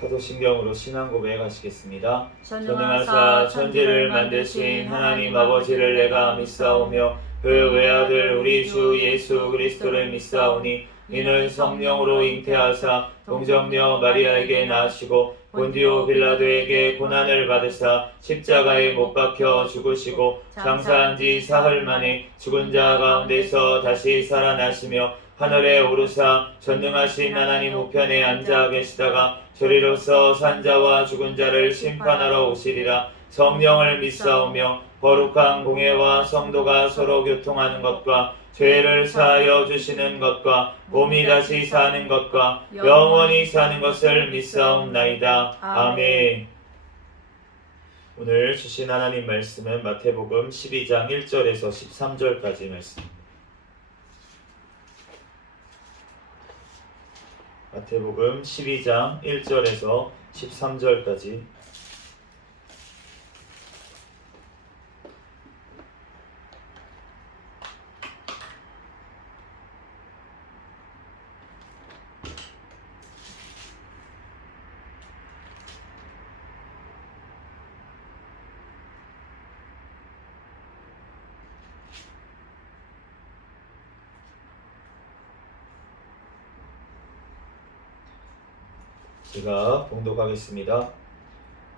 사도신경으로 신앙 고백하시겠습니다. 전능하사 천지를 만드신 하나님 아버지를 내가 믿사오며 그 외아들 우리 주 예수 그리스도를 믿사오니 이는 성령으로 잉태하사 동정녀 마리아에게 낳으시고 본디오 빌라도에게 고난을 받으사 십자가에 못 박혀 죽으시고 장사한 지 사흘 만에 죽은 자 가운데서 다시 살아나시며 하늘에 오르사 전능하신 하나님 우편에 앉아 계시다가 저리로서 산자와 죽은 자를 심판하러 오시리라. 성령을 믿사오며 거룩한 공회와 성도가 서로 교통하는 것과 죄를 사하여 주시는 것과 몸이 다시 사는 것과 영원히 사는 것을 믿사옵나이다. 아멘. 오늘 주신 하나님 말씀은 마태복음 12장 1절에서 13절까지 말씀입니다. 마태복음 12장 1절에서 13절까지. 제가 봉독하겠습니다.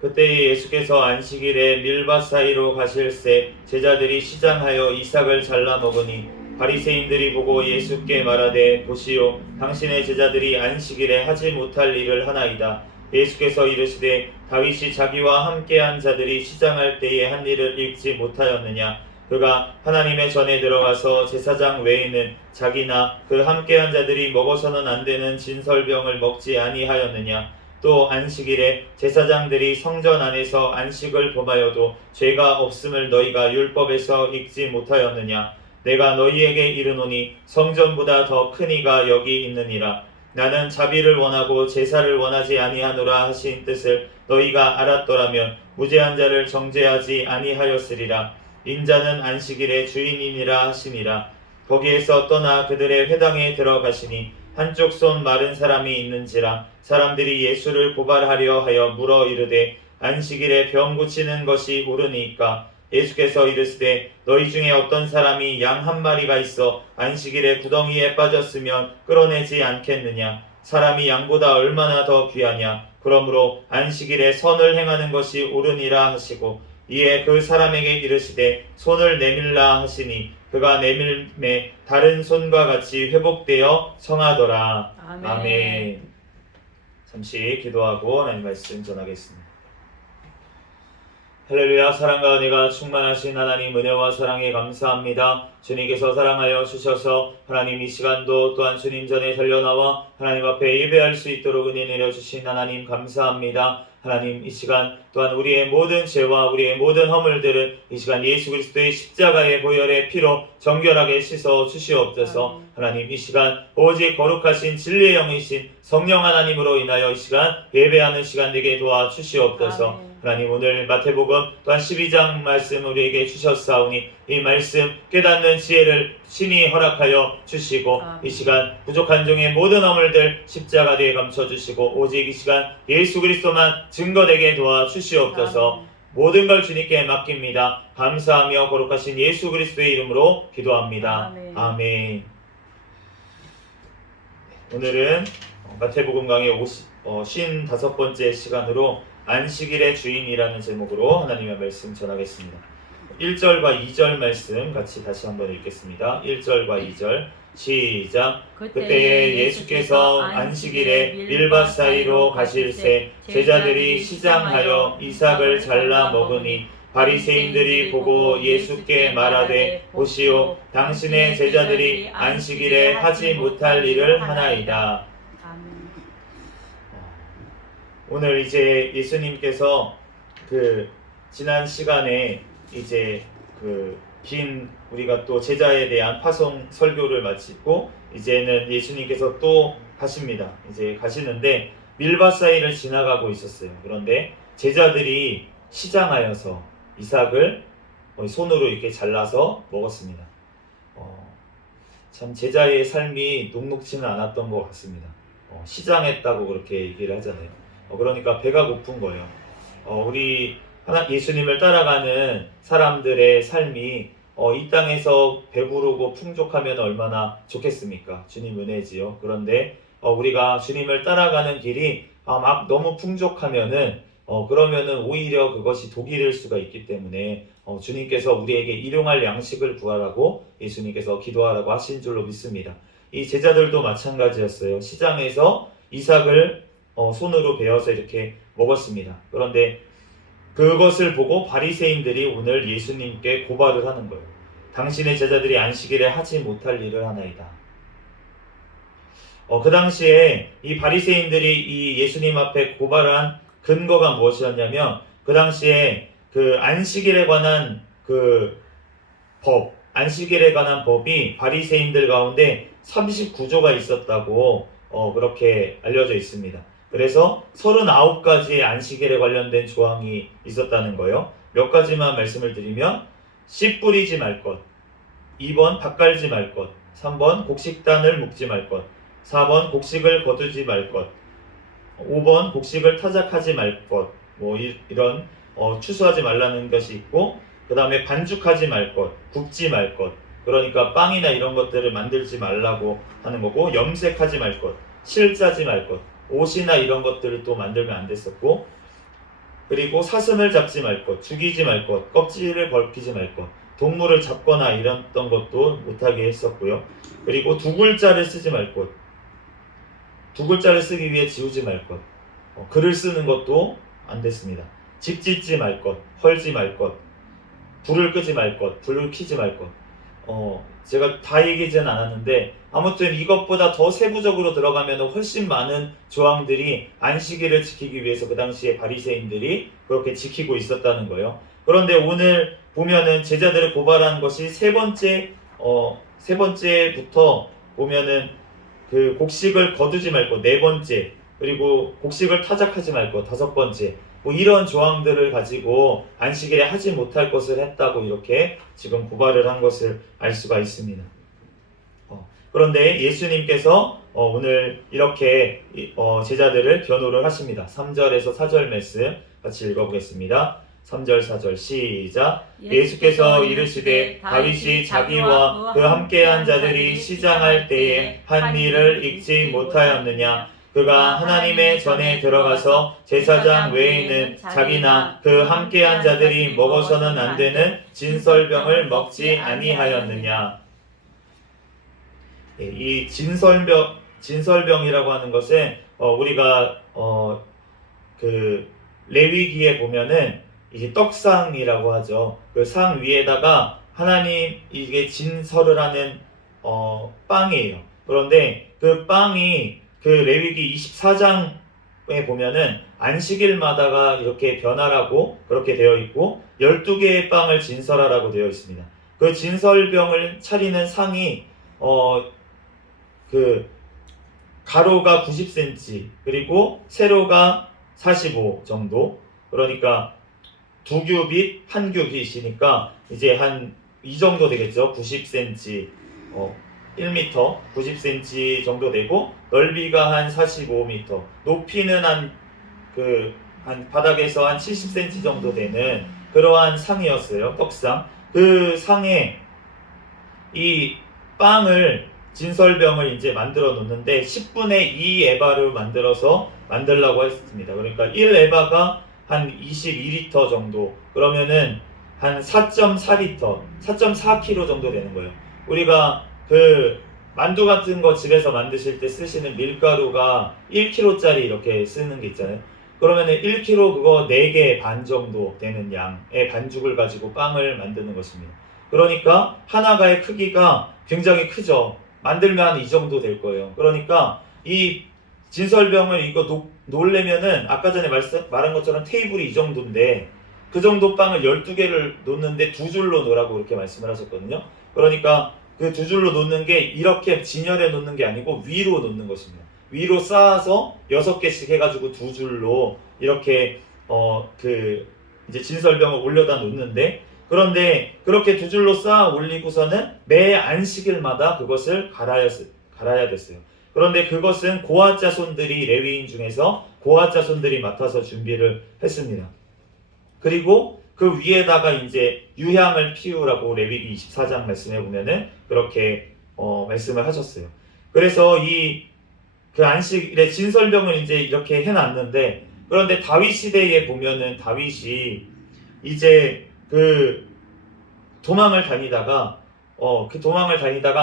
그때 예수께서 안식일에 밀밭 사이로 가실새 제자들이 시장하여 이삭을 잘라 먹으니 바리새인들이 보고 예수께 말하되 보시오 당신의 제자들이 안식일에 하지 못할 일을 하나이다. 예수께서 이르시되 다윗이 자기와 함께한 자들이 시장할 때에 한 일을 읽지 못하였느냐. 그가 하나님의 전에 들어가서 제사장 외에는 자기나 그 함께한 자들이 먹어서는 안 되는 진설병을 먹지 아니하였느냐. 또 안식일에 제사장들이 성전 안에서 안식을 범하여도 죄가 없음을 너희가 율법에서 읽지 못하였느냐. 내가 너희에게 이르노니 성전보다 더 큰 이가 여기 있느니라. 나는 자비를 원하고 제사를 원하지 아니하노라 하신 뜻을 너희가 알았더라면 무죄한 자를 정죄하지 아니하였으리라. 인자는 안식일의 주인이니라 하시니라. 거기에서 떠나 그들의 회당에 들어가시니 한쪽 손 마른 사람이 있는지라. 사람들이 예수를 고발하려 하여 물어 이르되 안식일에 병 고치는 것이 옳으니까. 예수께서 이르시되 너희 중에 어떤 사람이 양 한 마리가 있어 안식일에 구덩이에 빠졌으면 끌어내지 않겠느냐. 사람이 양보다 얼마나 더 귀하냐. 그러므로 안식일에 선을 행하는 것이 옳으니라 하시고 이에 그 사람에게 이르시되 손을 내밀라 하시니 그가 내밀매 다른 손과 같이 회복되어 성하더라. 아멘. 잠시 기도하고 하나님 말씀 전하겠습니다. 할렐루야. 사랑과 은혜가 충만하신 하나님 은혜와 사랑에 감사합니다. 주님께서 사랑하여 주셔서 하나님 이 시간도 또한 주님 전에 달려나와 하나님 앞에 예배할 수 있도록 은혜 내려주신 하나님 감사합니다. 하나님 이 시간 또한 우리의 모든 죄와 우리의 모든 허물들을 이 시간 예수 그리스도의 십자가의 보혈의 피로 정결하게 씻어 주시옵소서. 하나님 이 시간 오직 거룩하신 진리의 영이신 성령 하나님으로 인하여 이 시간 예배하는 시간 되게 도와주시옵소서. 하나님 오늘 마태복음 또한 12장 말씀 우리에게 주셨사오니 이 말씀 깨닫는 지혜를 신이 허락하여 주시고 이 시간 부족한 종의 모든 허물들 십자가 뒤에 감춰주시고 오직 이 시간 예수 그리스도만 증거되게 도와주시옵소서. 모든 걸 주님께 맡깁니다. 감사하며 거룩하신 예수 그리스도의 이름으로 기도합니다. 아멘. 오늘은 마태복음 강의 55번째 시간으로 안식일의 주인이라는 제목으로 하나님의 말씀 전하겠습니다. 1절과 2절 말씀 같이 다시 한번 읽겠습니다. 1절과 2절 시작. 그때에 예수께서 안식일에 밀밭 사이로 가실새 제자들이 시장하여 이삭을 잘라 먹으니 바리새인들이 보고 예수께 말하되 보시오 당신의 제자들이 안식일에 하지 못할 일을 하나이다. 오늘 이제 예수님께서 지난 시간에 이제 긴 우리가 또 제자에 대한 파송 설교를 마치고 이제는 예수님께서 또 가십니다. 이제 가시는데 밀밭 사이를 지나가고 있었어요. 그런데 제자들이 시장하여서 이삭을 손으로 이렇게 잘라서 먹었습니다. 참 제자의 삶이 녹록지는 않았던 것 같습니다. 시장했다고 그렇게 얘기를 하잖아요. 그러니까 배가 고픈 거예요. 우리 예수님을 따라가는 사람들의 삶이 이 땅에서 배부르고 풍족하면 얼마나 좋겠습니까? 주님 은혜지요. 그런데 우리가 주님을 따라가는 길이 막 너무 풍족하면은 그러면은 오히려 그것이 독이 될 수가 있기 때문에 주님께서 우리에게 일용할 양식을 구하라고 예수님께서 기도하라고 하신 줄로 믿습니다. 이 제자들도 마찬가지였어요. 시장에서 이삭을 손으로 베어서 이렇게 먹었습니다. 그런데 그것을 보고 바리새인들이 오늘 예수님께 고발을 하는 거예요. 당신의 제자들이 안식일에 하지 못할 일을 하나이다. 그 당시에 이 바리새인들이 이 예수님 앞에 고발한 근거가 무엇이었냐면 그 당시에 그 안식일에 관한 안식일에 관한 법이 바리새인들 가운데 39조가 있었다고 그렇게 알려져 있습니다. 그래서 39가지의 안식일에 관련된 조항이 있었다는 거예요. 몇 가지만 말씀을 드리면 씨 뿌리지 말 것, 2번 밥 갈지 말 것, 3번 곡식단을 묶지 말 것, 4번 곡식을 거두지 말 것, 5번 곡식을 타작하지 말 것, 이런 추수하지 말라는 것이 있고, 그 다음에 반죽하지 말 것, 굽지 말 것, 그러니까 빵이나 이런 것들을 만들지 말라고 하는 거고, 염색하지 말 것, 실짜지 말 것, 옷이나 이런 것들을 또 만들면 안 됐었고, 그리고 사슴을 잡지 말 것, 죽이지 말 것, 껍질을 벗기지 말 것, 동물을 잡거나 이랬던 것도 못하게 했었고요. 그리고 두 글자를 쓰지 말 것, 두 글자를 쓰기 위해 지우지 말 것, 글을 쓰는 것도 안 됐습니다. 집 짓지 말 것, 헐지 말 것, 불을 끄지 말 것, 불을 켜지 말 것. 제가 다 얘기하지는 않았는데 아무튼 이것보다 더 세부적으로 들어가면 훨씬 많은 조항들이 안식일을 지키기 위해서 그 당시에 바리새인들이 그렇게 지키고 있었다는 거예요. 그런데 오늘 보면은 제자들을 고발한 것이 세 번째부터 보면은 그 곡식을 거두지 말 것, 네 번째, 그리고 곡식을 타작하지 말 것, 다섯 번째, 이런 조항들을 가지고 안식일에 하지 못할 것을 했다고 이렇게 지금 고발을 한 것을 알 수가 있습니다. 그런데 예수님께서 오늘 이렇게 제자들을 변호를 하십니다. 3절에서 4절 말씀 같이 읽어보겠습니다. 3절 4절 시작. 예수께서 이르시되 다윗이 자기와 그 함께한 자들이 시장할 때에 한 일을 잊지 못하였느냐. 그가 하나님의 전에 들어가서 제사장 외에는 자기나 그 함께한 자들이 먹어서는 안 되는 진설병을 먹지 아니하였느냐. 이 진설병이라고 하는 것은 우리가 그 레위기에 보면은 이제 떡상이라고 하죠. 그 상 위에다가 하나님 이게 진설을 하는 빵이에요. 그런데 그 빵이 그 레위기 24장에 보면은 안식일마다가 이렇게 변화라고 그렇게 되어 있고 12개의 빵을 진설하라고 되어 있습니다. 그 진설병을 차리는 상이 그 가로가 90cm 그리고 세로가 45 정도, 그러니까 2규빗 1규빗이니까 이제 한 이 정도 되겠죠. 90cm 1m 90cm 정도 되고 넓이가 한 45m, 높이는 한 바닥에서 한 70cm 정도 되는 그러한 상이었어요. 떡상. 그 상에 이 빵을 진설병을 이제 만들어 놓는데 10분의 2 에바를 만들라고 했습니다. 그러니까 1에바가 한 22리터 정도, 그러면은 한 4.4리터, 4.4kg 정도 되는 거예요. 우리가 그 만두 같은 거 집에서 만드실 때 쓰시는 밀가루가 1kg짜리 이렇게 쓰는 게 있잖아요. 그러면은 1kg 그거 4개 반 정도 되는 양의 반죽을 가지고 빵을 만드는 것입니다. 그러니까 하나가의 크기가 굉장히 크죠. 만들면 한 이 정도 될 거예요. 그러니까 이 진설병을 이거 놓으려면은 아까 전에 말한 것처럼 테이블이 이 정도인데 그 정도 빵을 12개를 놓는데 2줄로 놓으라고 그렇게 말씀을 하셨거든요. 그러니까 그 2줄로 놓는 게 이렇게 진열해 놓는 게 아니고 위로 놓는 것입니다. 위로 쌓아서 6개씩 해가지고 2줄로 이렇게 이제 진설병을 올려다 놓는데, 그런데 그렇게 2줄로 쌓아 올리고서는 매 안식일마다 그것을 갈아야 됐어요. 그런데 그것은 고아 자손들이 레위인 중에서 고아 자손들이 맡아서 준비를 했습니다. 그리고 그 위에다가 이제 유향을 피우라고 레위기 24장 말씀해 보면은 그렇게 말씀을 하셨어요. 그래서 그 안식일에 진설병을 이제 이렇게 해놨는데, 그런데 다윗 시대에 보면은 다윗이 이제 그 도망을 다니다가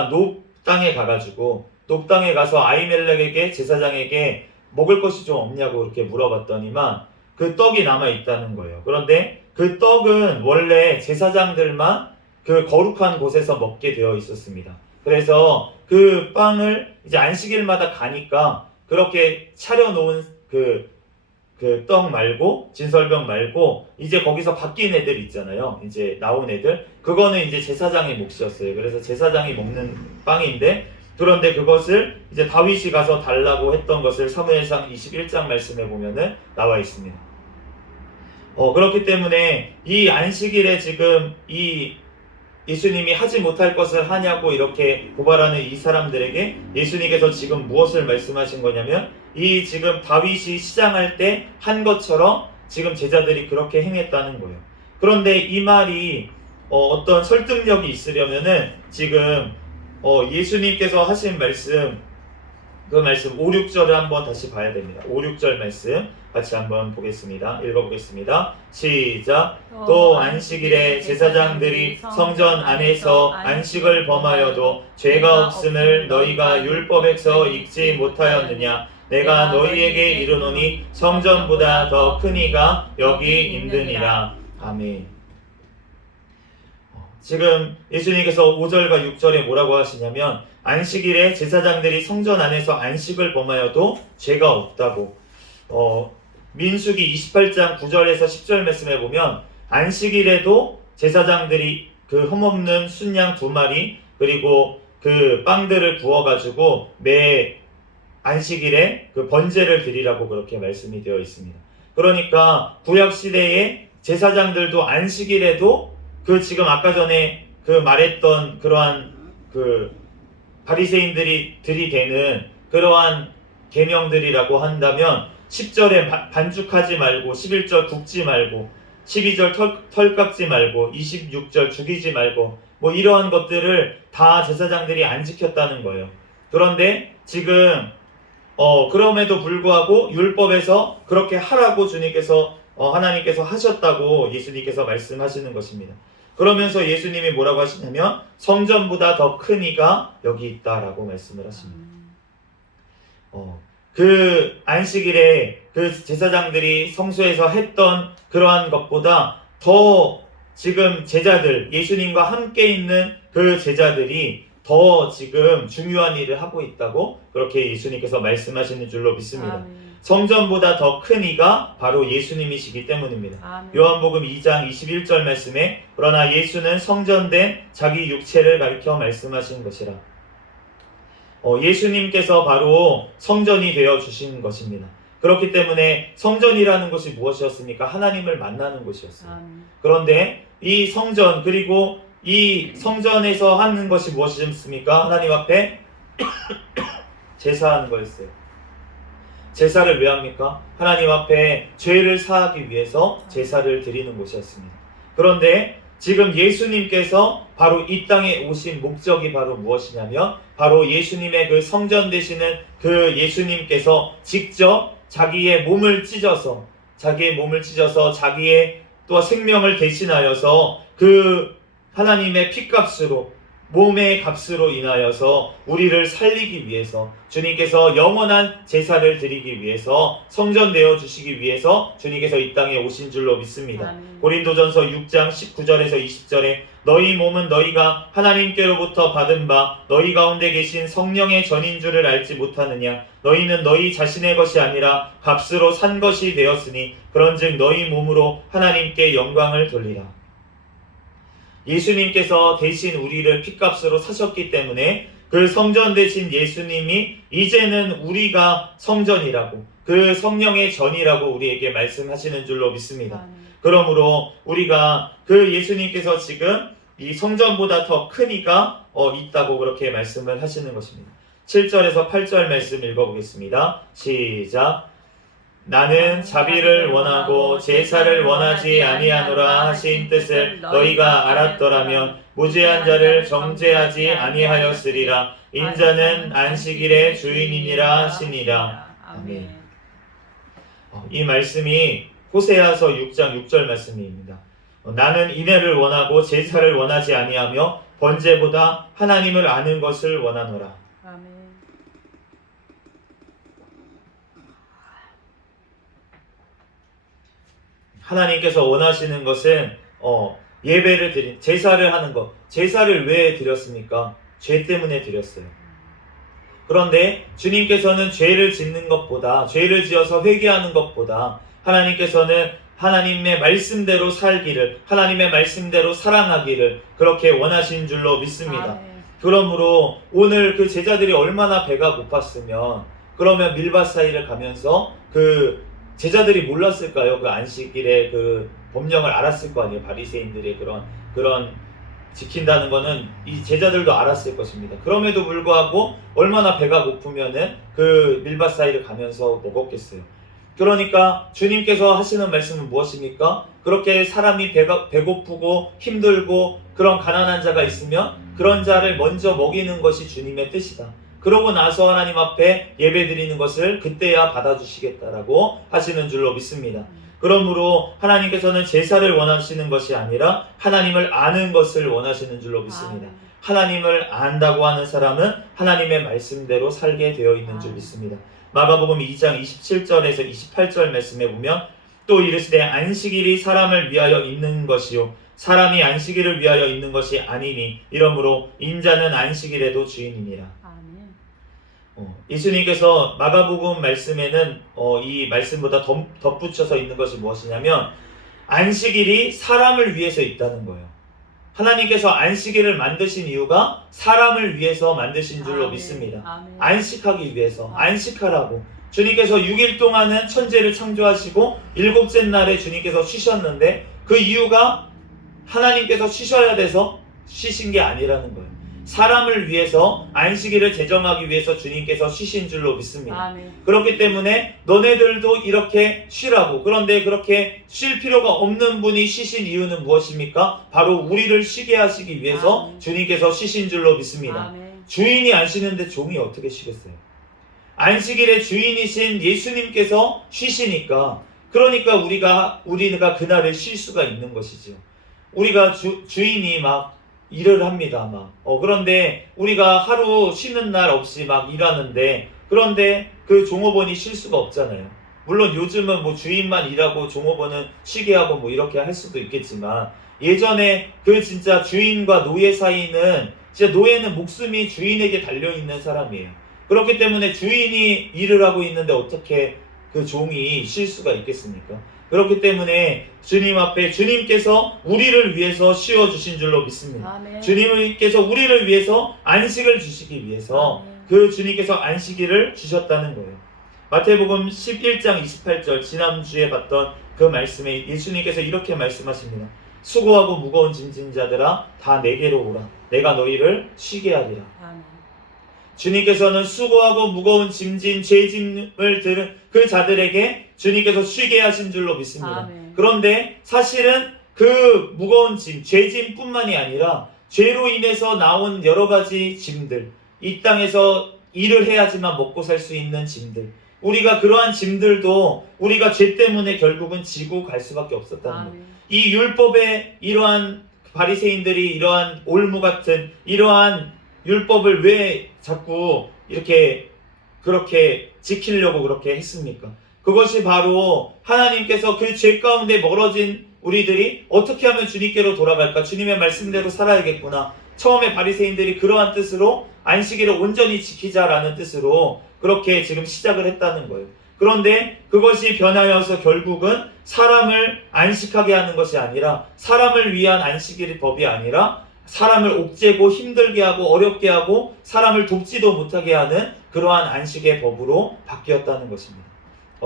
높 땅에 가가지고, 높 땅에 가서 아히멜렉에게 제사장에게 먹을 것이 좀 없냐고 이렇게 물어봤더니만 그 떡이 남아 있다는 거예요. 그런데 그 떡은 원래 제사장들만 그 거룩한 곳에서 먹게 되어 있었습니다. 그래서 그 빵을 이제 안식일마다 가니까 그렇게 차려놓은 그 떡 말고, 진설병 말고, 이제 거기서 바뀐 애들 있잖아요. 이제 나온 애들. 그거는 이제 제사장의 몫이었어요. 그래서 제사장이 먹는 빵인데, 그런데 그것을 이제 다윗이 가서 달라고 했던 것을 사무엘상 21장 말씀에 보면은 나와 있습니다. 그렇기 때문에 이 안식일에 지금 이 예수님이 하지 못할 것을 하냐고 이렇게 고발하는 이 사람들에게 예수님께서 지금 무엇을 말씀하신 거냐면, 이 지금 다윗이 시장할 때 한 것처럼 지금 제자들이 그렇게 행했다는 거예요. 그런데 이 말이 어떤 설득력이 있으려면은 지금 예수님께서 하신 말씀, 그 말씀 5, 6절을 한번 다시 봐야 됩니다. 5, 6절 말씀 같이 한번 보겠습니다. 읽어보겠습니다. 시작. 또 안식일에 제사장들이 성전 안에서 안식을 범하여도 죄가 없음을 너희가 율법에서 읽지 못하였느냐? 내가 너희에게 이르노니 성전보다 더 큰 이가 여기 있느니라. 아멘. 지금 예수님께서 5절과 6절에 뭐라고 하시냐면, 안식일에 제사장들이 성전 안에서 안식을 범하여도 죄가 없다고. 민수기 28장 9절에서 10절 말씀에 보면 안식일에도 제사장들이 그 흠없는 순양 2마리 그리고 그 빵들을 구워가지고 매 안식일에 그 번제를 드리라고 그렇게 말씀이 되어 있습니다. 그러니까 구약시대의 제사장들도 안식일에도 그 지금 아까 전에 그 말했던 그러한 그 바리새인들이 들이대는 그러한 계명들이라고 한다면, 10절에 반죽하지 말고, 11절 굽지 말고, 12절 털 깎지 말고, 26절 죽이지 말고, 뭐 이러한 것들을 다 제사장들이 안 지켰다는 거예요. 그런데 지금 그럼에도 불구하고 율법에서 그렇게 하라고 주님께서 하나님께서 하셨다고 예수님께서 말씀하시는 것입니다. 그러면서 예수님이 뭐라고 하시냐면 성전보다 더 큰 이가 여기 있다라고 말씀을 하십니다. 그 안식일에 그 제사장들이 성소에서 했던 그러한 것보다 더 지금 제자들, 예수님과 함께 있는 그 제자들이 더 지금 중요한 일을 하고 있다고 그렇게 예수님께서 말씀하시는 줄로 믿습니다. 아멘. 성전보다 더 큰 이가 바로 예수님이시기 때문입니다. 아멘. 요한복음 2장 21절 말씀에 그러나 예수는 성전된 자기 육체를 가리켜 말씀하신 것이라. 예수님께서 바로 성전이 되어 주신 것입니다. 그렇기 때문에 성전이라는 것이 무엇이었습니까? 하나님을 만나는 곳이었어요. 아멘. 그런데 이 성전, 그리고 이 성전에서 하는 것이 무엇이었습니까? 하나님 앞에 제사하는 거였어요. 제사를 왜 합니까? 하나님 앞에 죄를 사하기 위해서 제사를 드리는 곳이었습니다. 그런데 지금 예수님께서 바로 이 땅에 오신 목적이 바로 무엇이냐면, 바로 예수님의 그 성전 되시는 그 예수님께서 직접 자기의 몸을 찢어서 자기의 또 생명을 대신하여서 그 하나님의 피값으로, 몸의 값으로 인하여서 우리를 살리기 위해서, 주님께서 영원한 제사를 드리기 위해서, 성전되어 주시기 위해서 주님께서 이 땅에 오신 줄로 믿습니다. 아멘. 고린도전서 6장 19절에서 20절에 너희 몸은 너희가 하나님께로부터 받은 바 너희 가운데 계신 성령의 전인 줄을 알지 못하느냐? 너희는 너희 자신의 것이 아니라 값으로 산 것이 되었으니 그런즉 너희 몸으로 하나님께 영광을 돌리라. 예수님께서 대신 우리를 피값으로 사셨기 때문에 그 성전 대신 예수님이 이제는 우리가 성전이라고, 그 성령의 전이라고 우리에게 말씀하시는 줄로 믿습니다. 아멘. 그러므로 우리가 그 예수님께서 지금 이 성전보다 더 큰 이가 있다고 그렇게 말씀을 하시는 것입니다. 7절에서 8절 말씀 읽어보겠습니다. 시작. 나는 자비를 원하고 제사를 원하지 아니하노라 하신 뜻을 너희가 알았더라면 무죄한 자를 정죄하지 아니하였으리라. 인자는 안식일의 주인이니라 하시니라. 아멘. 이 말씀이 호세아서 6장 6절 말씀입니다. 나는 인애를 원하고 제사를 원하지 아니하며 번제보다 하나님을 아는 것을 원하노라. 아멘. 하나님께서 원하시는 것은 예배를 드린 제사를 하는 것. 제사를 왜 드렸습니까? 죄 때문에 드렸어요. 그런데 주님께서는 죄를 짓는 것보다, 죄를 지어서 회개하는 것보다 하나님께서는 하나님의 말씀대로 살기를, 하나님의 말씀대로 사랑하기를 그렇게 원하신 줄로 믿습니다. 아멘. 그러므로 오늘 그 제자들이 얼마나 배가 고팠으면, 그러면 밀밭 사이를 가면서 그 제자들이 몰랐을까요? 그 안식일의 그 법령을 알았을 거 아니에요. 바리새인들의 그런 지킨다는 거는 이 제자들도 알았을 것입니다. 그럼에도 불구하고 얼마나 배가 고프면은 그 밀밭 사이를 가면서 먹었겠어요. 그러니까 주님께서 하시는 말씀은 무엇입니까? 그렇게 사람이 배고프고 힘들고 그런 가난한 자가 있으면 그런 자를 먼저 먹이는 것이 주님의 뜻이다. 그러고 나서 하나님 앞에 예배 드리는 것을 그때야 받아주시겠다라고 하시는 줄로 믿습니다. 그러므로 하나님께서는 제사를 원하시는 것이 아니라 하나님을 아는 것을 원하시는 줄로 믿습니다. 하나님을 안다고 하는 사람은 하나님의 말씀대로 살게 되어 있는 줄 믿습니다. 마가복음 2장 27절에서 28절 말씀에 보면 또 이르시되 안식일이 사람을 위하여 있는 것이요 사람이 안식일을 위하여 있는 것이 아니니 이러므로 인자는 안식일에도 주인이니라. 예수님께서 마가복음 말씀에는 이 말씀보다 덧붙여서 있는 것이 무엇이냐면 안식일이 사람을 위해서 있다는 거예요. 하나님께서 안식일을 만드신 이유가 사람을 위해서 만드신 줄로 믿습니다. 안식하기 위해서, 안식하라고. 주님께서 6일 동안은 천지를 창조하시고 7째 날에 주님께서 쉬셨는데 그 이유가 하나님께서 쉬셔야 돼서 쉬신 게 아니라는 거예요. 사람을 위해서 안식일을 제정하기 위해서 주님께서 쉬신 줄로 믿습니다. 아멘. 그렇기 때문에 너네들도 이렇게 쉬라고. 그런데 그렇게 쉴 필요가 없는 분이 쉬신 이유는 무엇입니까? 바로 우리를 쉬게 하시기 위해서 아멘. 주님께서 쉬신 줄로 믿습니다. 아멘. 주인이 안 쉬는데 종이 어떻게 쉬겠어요? 안식일의 주인이신 예수님께서 쉬시니까, 그러니까 우리가 그날을 쉴 수가 있는 것이죠. 우리가 주인이 막 일을 합니다. 그런데 우리가 하루 쉬는 날 없이 막 일하는데, 그런데 그 종업원이 쉴 수가 없잖아요. 물론 요즘은 뭐 주인만 일하고 종업원은 쉬게 하고 뭐 이렇게 할 수도 있겠지만, 예전에 그 진짜 주인과 노예 사이는, 진짜 노예는 목숨이 주인에게 달려있는 사람이에요. 그렇기 때문에 주인이 일을 하고 있는데 어떻게 그 종이 쉴 수가 있겠습니까? 그렇기 때문에 주님 앞에 주님께서 우리를 위해서 쉬어주신 줄로 믿습니다. 아멘. 주님께서 우리를 위해서 안식을 주시기 위해서 아멘. 그 주님께서 안식일을 주셨다는 거예요. 마태복음 11장 28절 지난주에 봤던 그 말씀에 예수님께서 이렇게 말씀하십니다. 수고하고 무거운 짐진 자들아 다 내게로 오라. 내가 너희를 쉬게 하리라. 아멘. 주님께서는 수고하고 무거운 짐진 죄짐을 들은 그 자들에게 주님께서 쉬게 하신 줄로 믿습니다. 아멘. 그런데 사실은 그 무거운 짐, 죄짐뿐만이 아니라 죄로 인해서 나온 여러 가지 짐들, 이 땅에서 일을 해야지만 먹고 살 수 있는 짐들, 우리가 그러한 짐들도 우리가 죄 때문에 결국은 지고 갈 수밖에 없었다는 거예요. 이 율법의 이러한 바리새인들이 이러한 올무 같은 이러한 율법을 왜 자꾸 그렇게 지키려고 그렇게 했습니까? 그것이 바로 하나님께서 그 죄 가운데 멀어진 우리들이 어떻게 하면 주님께로 돌아갈까? 주님의 말씀대로 살아야겠구나. 처음에 바리새인들이 그러한 뜻으로 안식일을 온전히 지키자라는 뜻으로 그렇게 지금 시작을 했다는 거예요. 그런데 그것이 변하여서 결국은 사람을 안식하게 하는 것이 아니라, 사람을 위한 안식일의 법이 아니라 사람을 옥죄고 힘들게 하고 어렵게 하고 사람을 돕지도 못하게 하는 그러한 안식의 법으로 바뀌었다는 것입니다.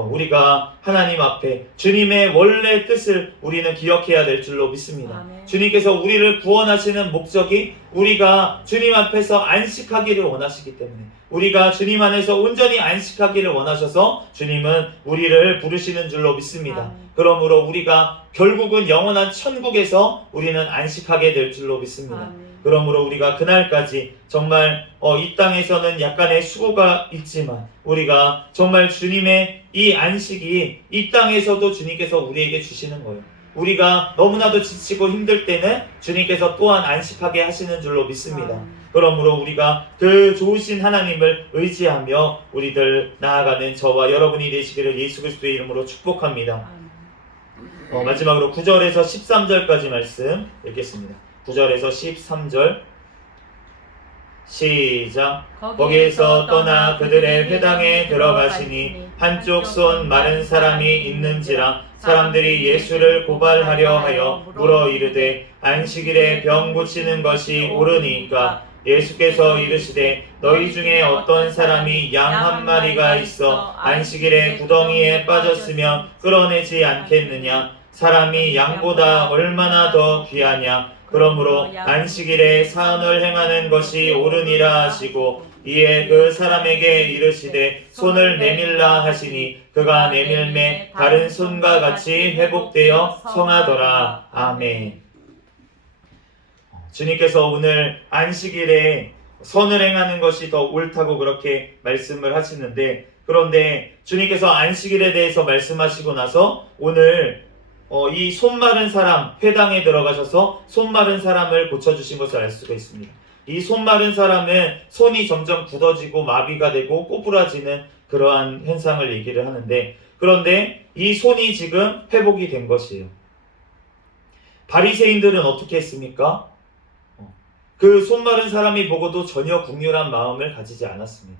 우리가 하나님 앞에 주님의 원래 뜻을 우리는 기억해야 될 줄로 믿습니다. 아멘. 주님께서 우리를 구원하시는 목적이 우리가 주님 앞에서 안식하기를 원하시기 때문에, 우리가 주님 안에서 온전히 안식하기를 원하셔서 주님은 우리를 부르시는 줄로 믿습니다. 아멘. 그러므로 우리가 결국은 영원한 천국에서 우리는 안식하게 될 줄로 믿습니다. 아멘. 그러므로 우리가 그날까지 정말 이 땅에서는 약간의 수고가 있지만 우리가 정말 주님의 이 안식이 이 땅에서도 주님께서 우리에게 주시는 거예요. 우리가 너무나도 지치고 힘들 때는 주님께서 또한 안식하게 하시는 줄로 믿습니다. 아멘. 그러므로 우리가 그 좋으신 하나님을 의지하며 우리들 나아가는 저와 여러분이 되시기를 예수 그리스도의 이름으로 축복합니다. 아멘. 마지막으로 9절에서 13절까지 말씀 읽겠습니다. 9절에서 13절 시작. 거기에서 떠나 그들의 회당에 들어가시니 한쪽 손 마른 사람이 있는지라 사람들이 예수를 고발하려 하여 물어 이르되 안식일에 병 고치는 것이 옳으니까 예수께서 이르시되 너희 중에 어떤 사람이 양 한 마리가 있어 안식일에 구덩이에 빠졌으면 끌어내지 않겠느냐. 사람이 양보다 얼마나 더 귀하냐. 그러므로 안식일에 사언을 행하는 것이 옳으니라 하시고 이에 그 사람에게 이르시되 손을 내밀라 하시니 그가 내밀매 다른 손과 같이 회복되어 성하더라. 아멘. 주님께서 오늘 안식일에 선을 행하는 것이 더 옳다고 그렇게 말씀을 하시는데, 그런데 주님께서 안식일에 대해서 말씀하시고 나서 오늘 이 손 마른 사람 회당에 들어가셔서 손 마른 사람을 고쳐주신 것을 알 수가 있습니다. 이 손 마른 사람은 손이 점점 굳어지고 마비가 되고 꼬부라지는 그러한 현상을 얘기를 하는데, 그런데 이 손이 지금 회복이 된 것이에요. 바리새인들은 어떻게 했습니까? 그 손 마른 사람이 보고도 전혀 긍휼한 마음을 가지지 않았습니다.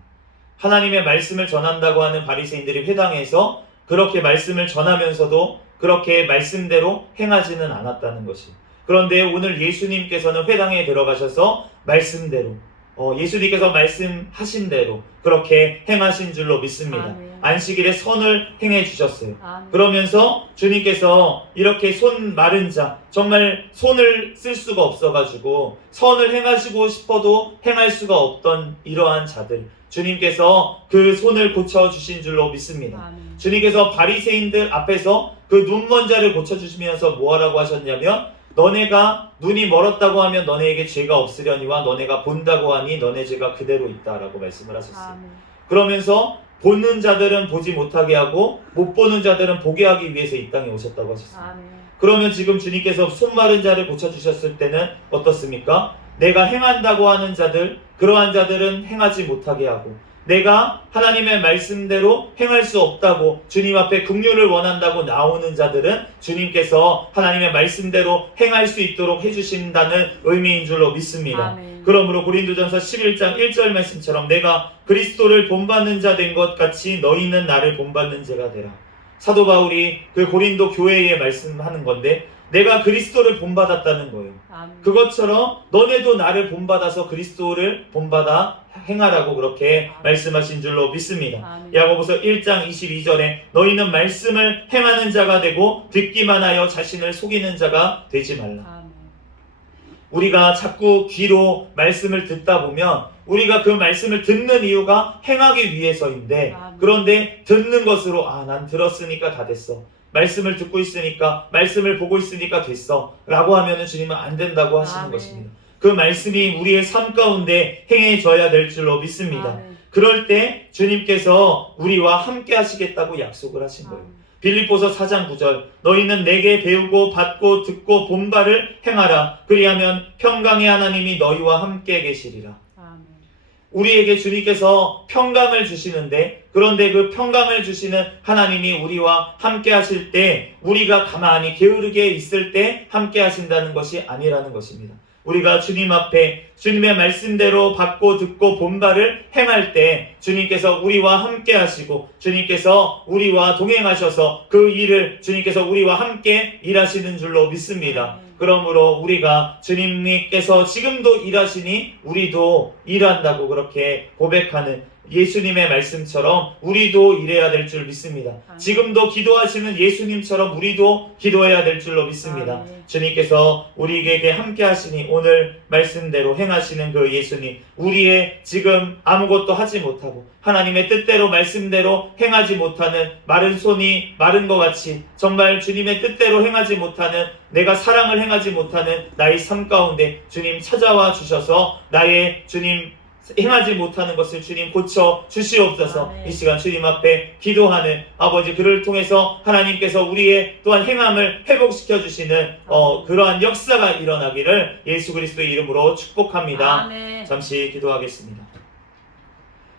하나님의 말씀을 전한다고 하는 바리새인들이 회당에서 그렇게 말씀을 전하면서도 그렇게 말씀대로 행하지는 않았다는 것이. 그런데 오늘 예수님께서는 회당에 들어가셔서 말씀대로 예수님께서 말씀하신 대로 그렇게 행하신 줄로 믿습니다. 아멘. 안식일에 선을 행해 주셨어요. 아멘. 그러면서 주님께서 이렇게 손 마른 자, 정말 손을 쓸 수가 없어가지고 선을 행하시고 싶어도 행할 수가 없던 이러한 자들, 주님께서 그 손을 고쳐주신 줄로 믿습니다. 아멘. 주님께서 바리새인들 앞에서 그 눈먼 자를 고쳐주시면서 뭐하라고 하셨냐면, 너네가 눈이 멀었다고 하면 너네에게 죄가 없으려니와 너네가 본다고 하니 너네 죄가 그대로 있다라고 말씀을 하셨어요. 아멘. 그러면서 보는 자들은 보지 못하게 하고 못 보는 자들은 보게 하기 위해서 이 땅에 오셨다고 하셨어요. 아멘. 그러면 지금 주님께서 손 마른 자를 고쳐주셨을 때는 어떻습니까? 내가 행한다고 하는 자들, 그러한 자들은 행하지 못하게 하고, 내가 하나님의 말씀대로 행할 수 없다고 주님 앞에 긍휼을 원한다고 나오는 자들은 주님께서 하나님의 말씀대로 행할 수 있도록 해주신다는 의미인 줄로 믿습니다. 아멘. 그러므로 고린도전서 11장 1절 말씀처럼 내가 그리스도를 본받는 자 된 것 같이 너희는 나를 본받는 자가 되라. 사도 바울이 그 고린도 교회에 말씀하는 건데, 내가 그리스도를 본받았다는 거예요. 아멘. 그것처럼 너네도 나를 본받아서 그리스도를 본받아 행하라고 그렇게 말씀하신 줄로 믿습니다. 아멘. 야고보서 1장 22절에 너희는 말씀을 행하는 자가 되고 듣기만 하여 자신을 속이는 자가 되지 말라. 아멘. 우리가 자꾸 귀로 말씀을 듣다 보면 우리가 그 말씀을 듣는 이유가 행하기 위해서인데, 아멘. 그런데 듣는 것으로 난 들었으니까 다 됐어, 말씀을 듣고 있으니까, 말씀을 보고 있으니까 됐어 라고 하면은 주님은 안 된다고 하시는 아멘. 것입니다. 그 말씀이 우리의 삶 가운데 행해져야 될 줄로 믿습니다. 아멘. 그럴 때 주님께서 우리와 함께 하시겠다고 약속을 하신 거예요. 아멘. 빌립보서 4장 9절 너희는 내게 배우고 받고 듣고 본 바를 행하라. 그리하면 평강의 하나님이 너희와 함께 계시리라. 아멘. 우리에게 주님께서 평강을 주시는데, 그런데 그 평강을 주시는 하나님이 우리와 함께 하실 때 우리가 가만히 게으르게 있을 때 함께 하신다는 것이 아니라는 것입니다. 우리가 주님 앞에 주님의 말씀대로 받고 듣고 본 바를 행할 때 주님께서 우리와 함께 하시고 주님께서 우리와 동행하셔서 그 일을 주님께서 우리와 함께 일하시는 줄로 믿습니다. 그러므로 우리가 주님께서 지금도 일하시니 우리도 일한다고 그렇게 고백하는 예수님의 말씀처럼 우리도 이래야 될 줄 믿습니다. 아멘. 지금도 기도하시는 예수님처럼 우리도 기도해야 될 줄로 믿습니다. 아멘. 주님께서 우리에게 함께 하시니 오늘 말씀대로 행하시는 그 예수님, 우리의 지금 아무것도 하지 못하고 하나님의 뜻대로 말씀대로 행하지 못하는 마른 손이 마른 것 같이 정말 주님의 뜻대로 행하지 못하는, 내가 사랑을 행하지 못하는 나의 삶 가운데 주님 찾아와 주셔서 나의 주님 행하지 못하는 것을 주님 고쳐 주시옵소서. 아멘. 이 시간 주님 앞에 기도하는 아버지, 그를 통해서 하나님께서 우리의 또한 행함을 회복시켜 주시는 그러한 역사가 일어나기를 예수 그리스도의 이름으로 축복합니다. 아멘. 잠시 기도하겠습니다.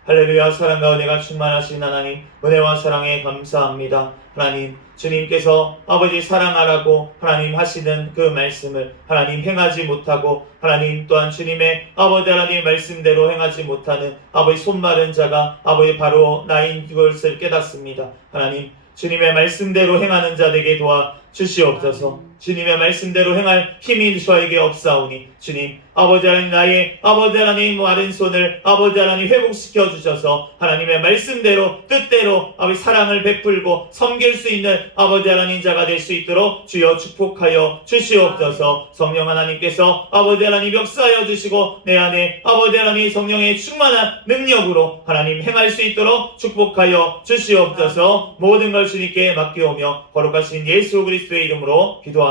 할렐루야. 사랑과 은혜가 충만하신 하나님, 은혜와 사랑에 감사합니다. 하나님, 주님께서 아버지 사랑하라고 하나님 하시는 그 말씀을 하나님 행하지 못하고, 하나님 또한 주님의 아버지 하나님 말씀대로 행하지 못하는 아버지 손마른 자가 아버지 바로 나인 것을 깨닫습니다. 하나님, 주님의 말씀대로 행하는 자 되게 도와 주시옵소서. 주님의 말씀대로 행할 힘이 저에게 없사오니 주님 아버지 하나님, 나의 아버지 하나님 마른 손을 아버지 하나님 회복시켜 주셔서 하나님의 말씀대로 뜻대로 아버지 사랑을 베풀고 섬길 수 있는 아버지 하나님 자가 될 수 있도록 주여 축복하여 주시옵소서. 성령 하나님께서 아버지 하나님 역사하여 주시고 내 안에 아버지 하나님 성령의 충만한 능력으로 하나님 행할 수 있도록 축복하여 주시옵소서. 모든 걸 주님께 맡기오며 거룩하신 예수 그리스도의 이름으로 기도합니다.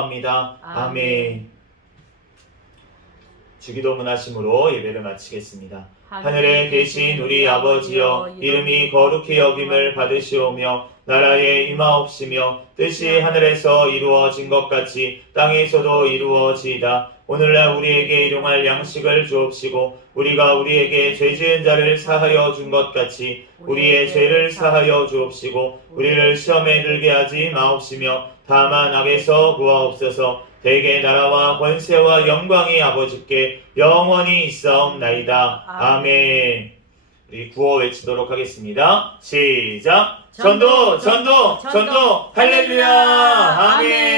아멘. 주기도문 하심으로 예배를 마치겠습니다. 하늘에 계신 우리 아버지여, 이름이 거룩히 여김을 받으시오며 나라에 임하옵시며 뜻이 하늘에서 이루어진 것 같이 땅에서도 이루어지이다. 오늘날 우리에게 일용할 양식을 주옵시고 우리가 우리에게 죄 지은 자를 사하여 준 것 같이 우리의 죄를 사하여 주옵시고 우리를 시험에 들게 하지 마옵시며 다만 악에서 구하옵소서. 대개 나라와 권세와 영광이 아버지께 영원히 있사옵나이다. 아멘. 우리 구호 외치도록 하겠습니다. 시작. 전도, 전도, 전도, 할렐루야. 아멘.